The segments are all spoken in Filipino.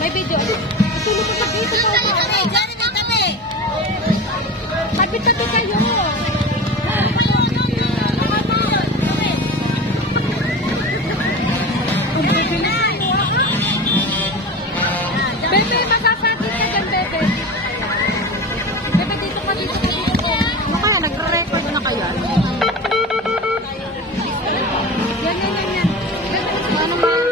May video. Ituloy ko sa dito. Tabi-tabi kayo. Bebe, masasakit ka dyan, Bebe. Bebe, dito ka, dito ka, dito ka. Ano kaya? Nagre-record na kaya? Yan. Ano man?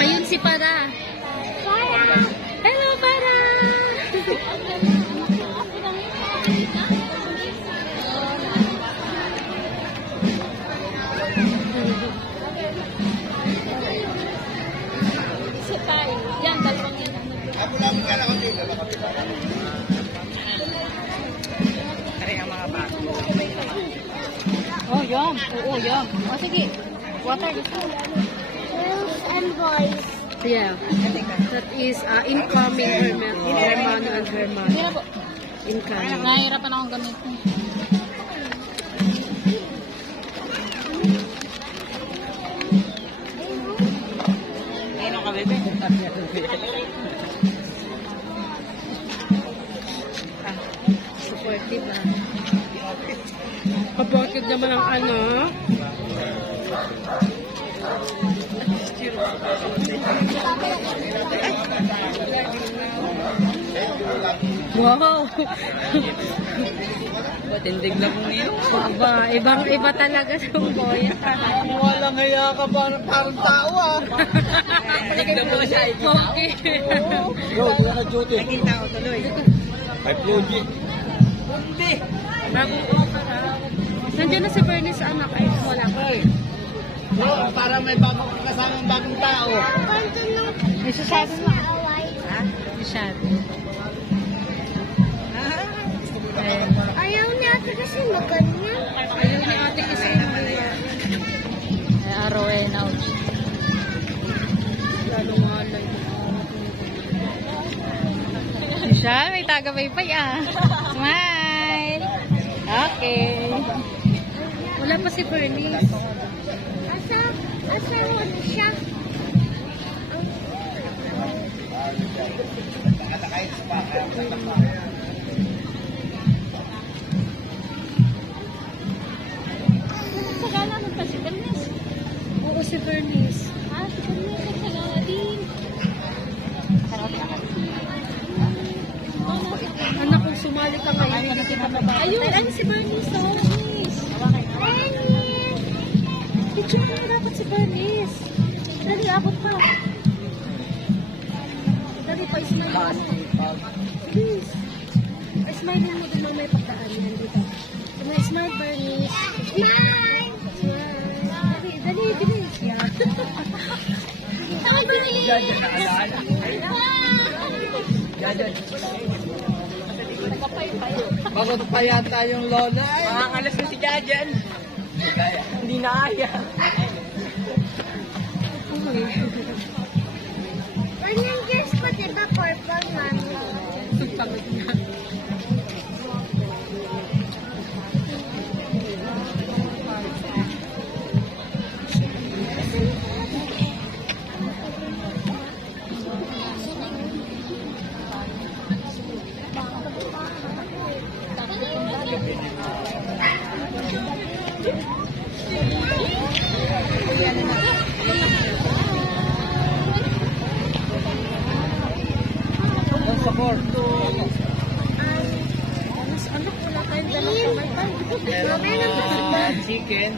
Ayun si Para. Hello, Para! Isa tayo. Yan, dalawang yan. Oh, yum. Oo, yum. O, sige. Water dito. Girls and boys. Yeah. That is incoming Hermano and Hermano. Incoming. Nahihirapan akong gamitin. Ayun ka, bebe. Supportive na. Supportive naman ang ano. Wow! Patindig na kong iyo. Ibang-iba talaga sa boy. Walang haya ka, parang tao ah. Patindig na po siya. Okay. Go, hindi ka na-duty. Naging tao tuloy. May POG. Hindi. Nandiyan na si Bernice, anak. Ay, wala ka. Para may kasamang bagong tao. May sasabi mo. Ha? Masyado. Ayaw ni ate kasi maganyan. Ayaw ni ate kasi Araw eh, now. lalo malay. Siya, may taga-baypay ah. Smile. Okay. Wala pa si Bernice. Asa wala siya. Sagala nun pa si Bernice. Oo, si Bernice. Si Bernice ang sagala din. Anak, kung sumali ka ngayon, hindi kita mabaka. Ayun, ano si Bernice? Oh, Bernice. Picture mo dapat si Bernice. Dali, abot pa. Dali pa, ismail. Please. Smile mo din mamaya pagkaan yan dito. Smile, Bernice. Smile! Dali, dali, bilis. Yan. Jajan na alaala. Jajan. Bakit pa yata yung lola? Makakalas na si Jajan. Hindi na kaya. Anong dress ko, diba? Purple, mami. Pagod na. Ang support. Ano ko na kayo dalang kamay pa? Meron mga chicken.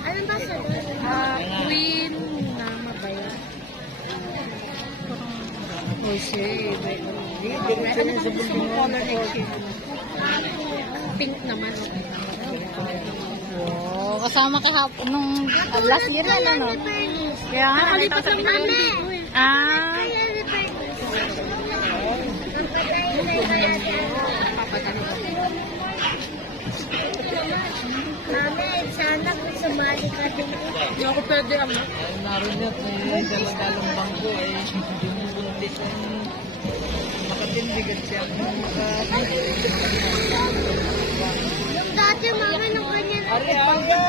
Ano ba sa doon? Queen na mabaya. Oh, shit. Ano ba gusto mong color next year? Pink naman. Oh, kasama kahapon nung last year na no? Kaya nga, Nakalipat nakita ko sa lang picture. namin dito eh. Ah, Mami, sana kung sumali ka din. Hindi ako pwede ang Ay, naroon yan. May dalang bangko eh. Yung buntis ng makatindigan siya. Yung dati, mami, nung kanya na Ariaga!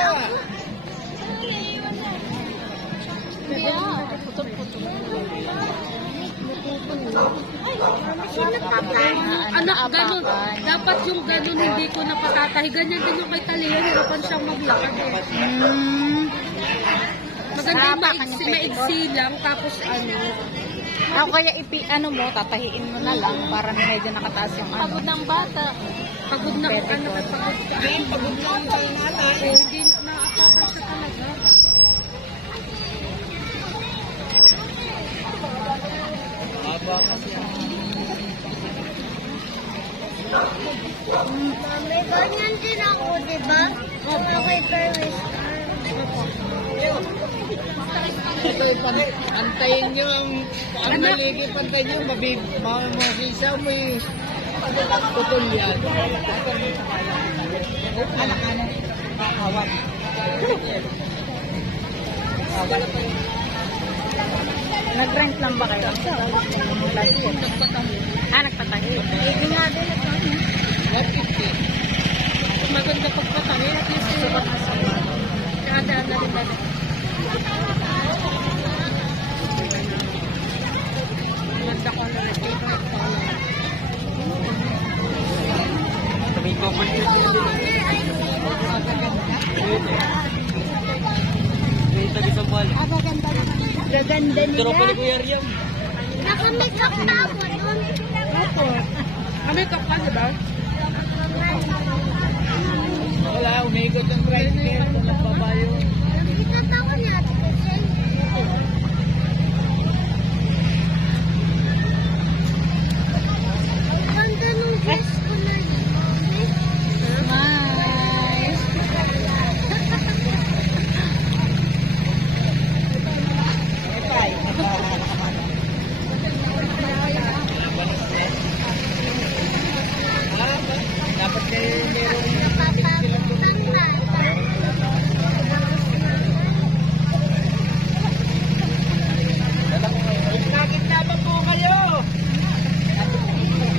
sino papa? anak, ganun. Dapat yung ganun, hindi ko napatatahi. Ganyan din yung kay Talia. Hirapan siyang maglakad eh. Maganda yung maigsi lang. Tapos ano. ako kaya ano mo, tatahiin mo na lang para medyo nakataas yung ano. Pagod ng bata. Pagod na Pwede ano ko. ka pagod ka. Pagod na ang tayo nanay. Eh, hindi naatakan siya talaga. Haba kasi ang Mami, ganyan din ako, di ba? Ako kay Perwis. ito antayin nyo ang maligi, pantayin nyo, mabibisa mo yung putol yan. Awan. Nag-rent lang ba kayo? Last year. Nagpatahi. Hindi nga din ito. 150. Maganda pagpatahi. At least yung nakadaan na rin natin. Maganda ko na nag-favorite ko. Sabi ko po yun. Wait, tabi sa ball. Gaganda Pero pa nila. ni Kuya Riam. Naka-makeup na ako doon. Kami ka pa, di ba? Wala, umikot yung tricycle. Nagbabayo. Nakita ko natin kasi. Ganda nung dress ko na yun. Nice. Dapat kayo meron Napapagutang ka. Bakit na ba po kayo?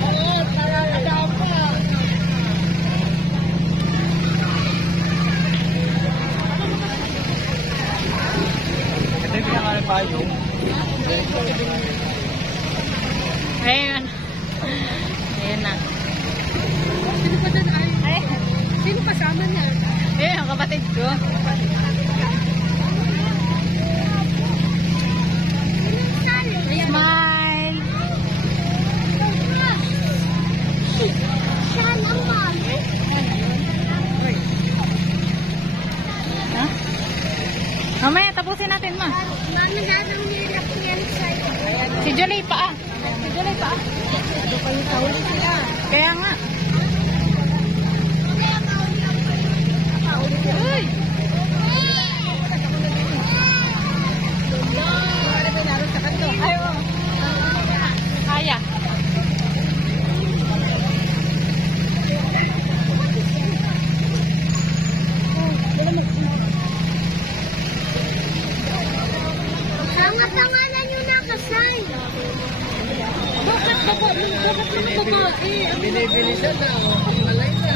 Oo, talaga pa. Ito yung pinakalan pa yun. Ayun. Ayun na. Sino pa dyan ay? Sino kasama niya? Ayun, ang kapatid ko. Smile. Siya ang mami. Ha? Mamaya, tapusin natin, ma. Mami, lalong nilak yan sa'yo. Si Julie pa, ah. Si Julie pa, ah. Kaya nga. Uy! Kaya. Ang pangalan nyo nakasay. Bakit babae? Binibili siya na. Ang malay na.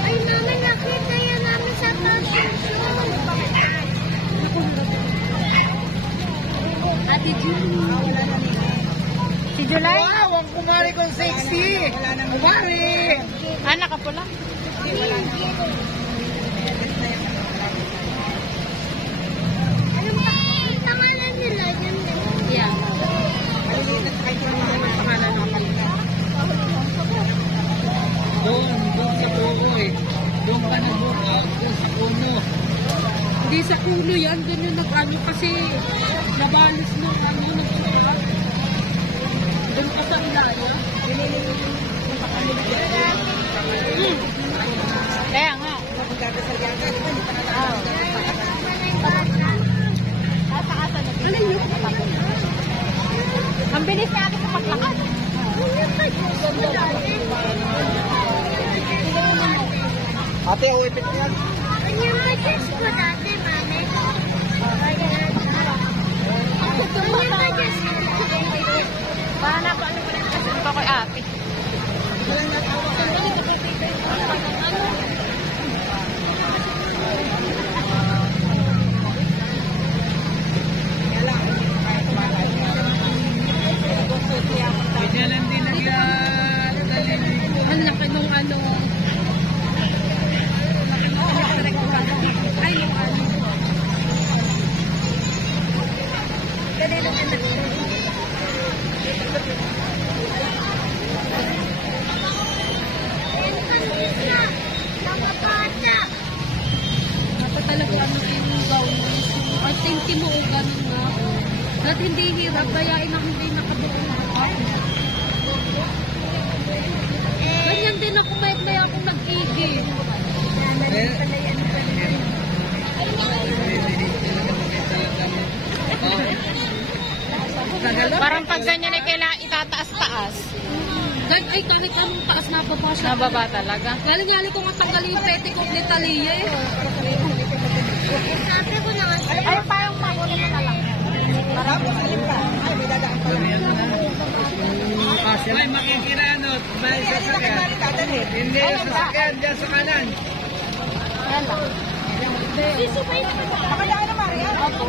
Ay, mami, nakita yan namin sa fashion show. Ate Julie. Si July? Wow, ang kumari kong sexy. Kumari. Ah, nakapula. Ano ba? Ang pangalan nila, yun din. Yeah. Doon sa puno eh. Doon ka na buka. Doon sa puno. Hindi sa ulo yan. Ganyan nag-ano kasi nabalis ng ano nagsulat. Doon ka sa ilalim. Kaya nga. Alin yun? Ang bilis na ating maglakad. Ate, uwipit niya. Ano yung budget ko dati, mami? Ano yung budget ko? Paano pa ano pa rin kasi ito kay ate. Kanya lang din Ang laki nung ano. Ay, yung ano. Dapat talaga ano yung gown. I think tinuugan na. At hindi hirap, dayain ako hindi nakabuo na ako. Ganyan din ako, maya akong nag-igi. Parang pag ganyan ay kailangan itataas-taas. Ay, kahit anong taas na baba siya. Nababa talaga. Galing-gali ko nga tanggalin yung petticoat ni Talia eh. Sabi ko na kasi. Ay, parang makunin mo na lang. May makikiranot. May sasakyan. Hindi yung sasakyan. Diyan sa kanan. Ayan lang. Sisubay naman ba? Pakadaan na, Maria. Opo.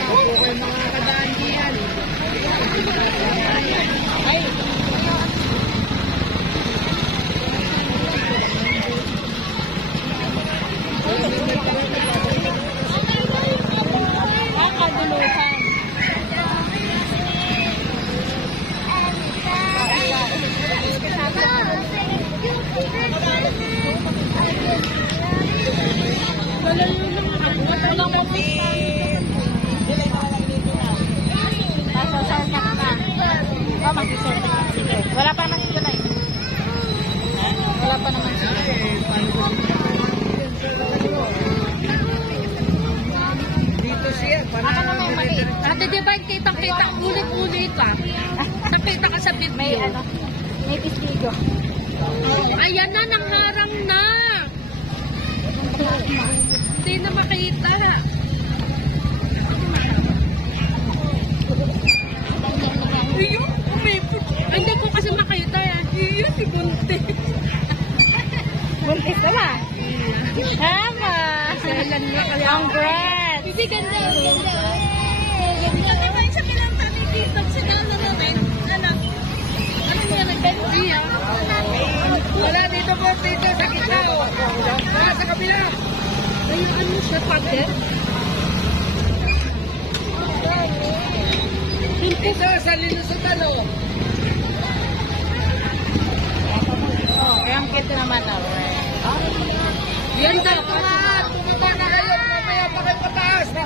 Opo kayo mga kadaan diyan. Kakaduluhan. Wala pa naman si July. Wala pa naman si July. Dito siya. Ako na may maliit. Ate, di ba kitang-kita, ulit-ulit pa. Nakita ka sa video. May ano, may testigo. Ayan na, nangharang na. Hindi na makita. Ayun, umipot. Hindi ko kasi makita yan. Ayun, si Bunte. Buntis na ba? Tama. Kailan na kaya? Congrats. Hindi ganda. Ganda. Ganda naman siya kailang tanikita. Sinala namin. Anak. Ano niya nagdandi ah? Wala dito po. Dito sa gitna. Wala sa kabila. Ayun, ano siya? Packet? Dito sa linusutan o. Oh, yung cute naman. Yan daw nga.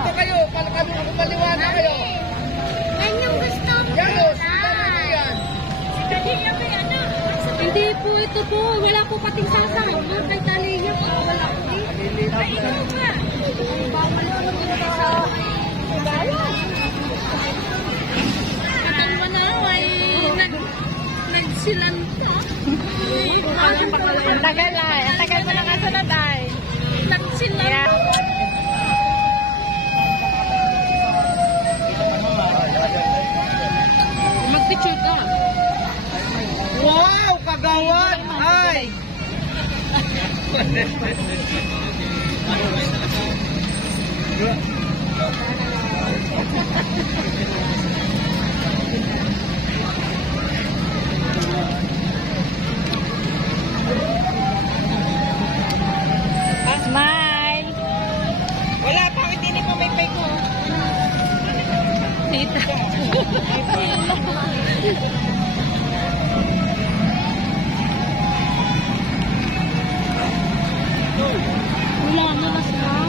Dito kayo, paliwanag kayo. Yan yung gusto ko. Yan o, sila na yan. Hindi po ito po. Wala po pating sasama. Kay Talia po. Wala po eh. Nalilitaw lang. Ang manaw ay nagsilanta. Ang tagal ay. Ang tagal mo na kasunod ay. Nagsilanta. Yeah. Mag-picture ka. Wow, kagawad! Ay! Smile. Wala pa, hindi ni pa may pay ko. Tita. Wala na mas na.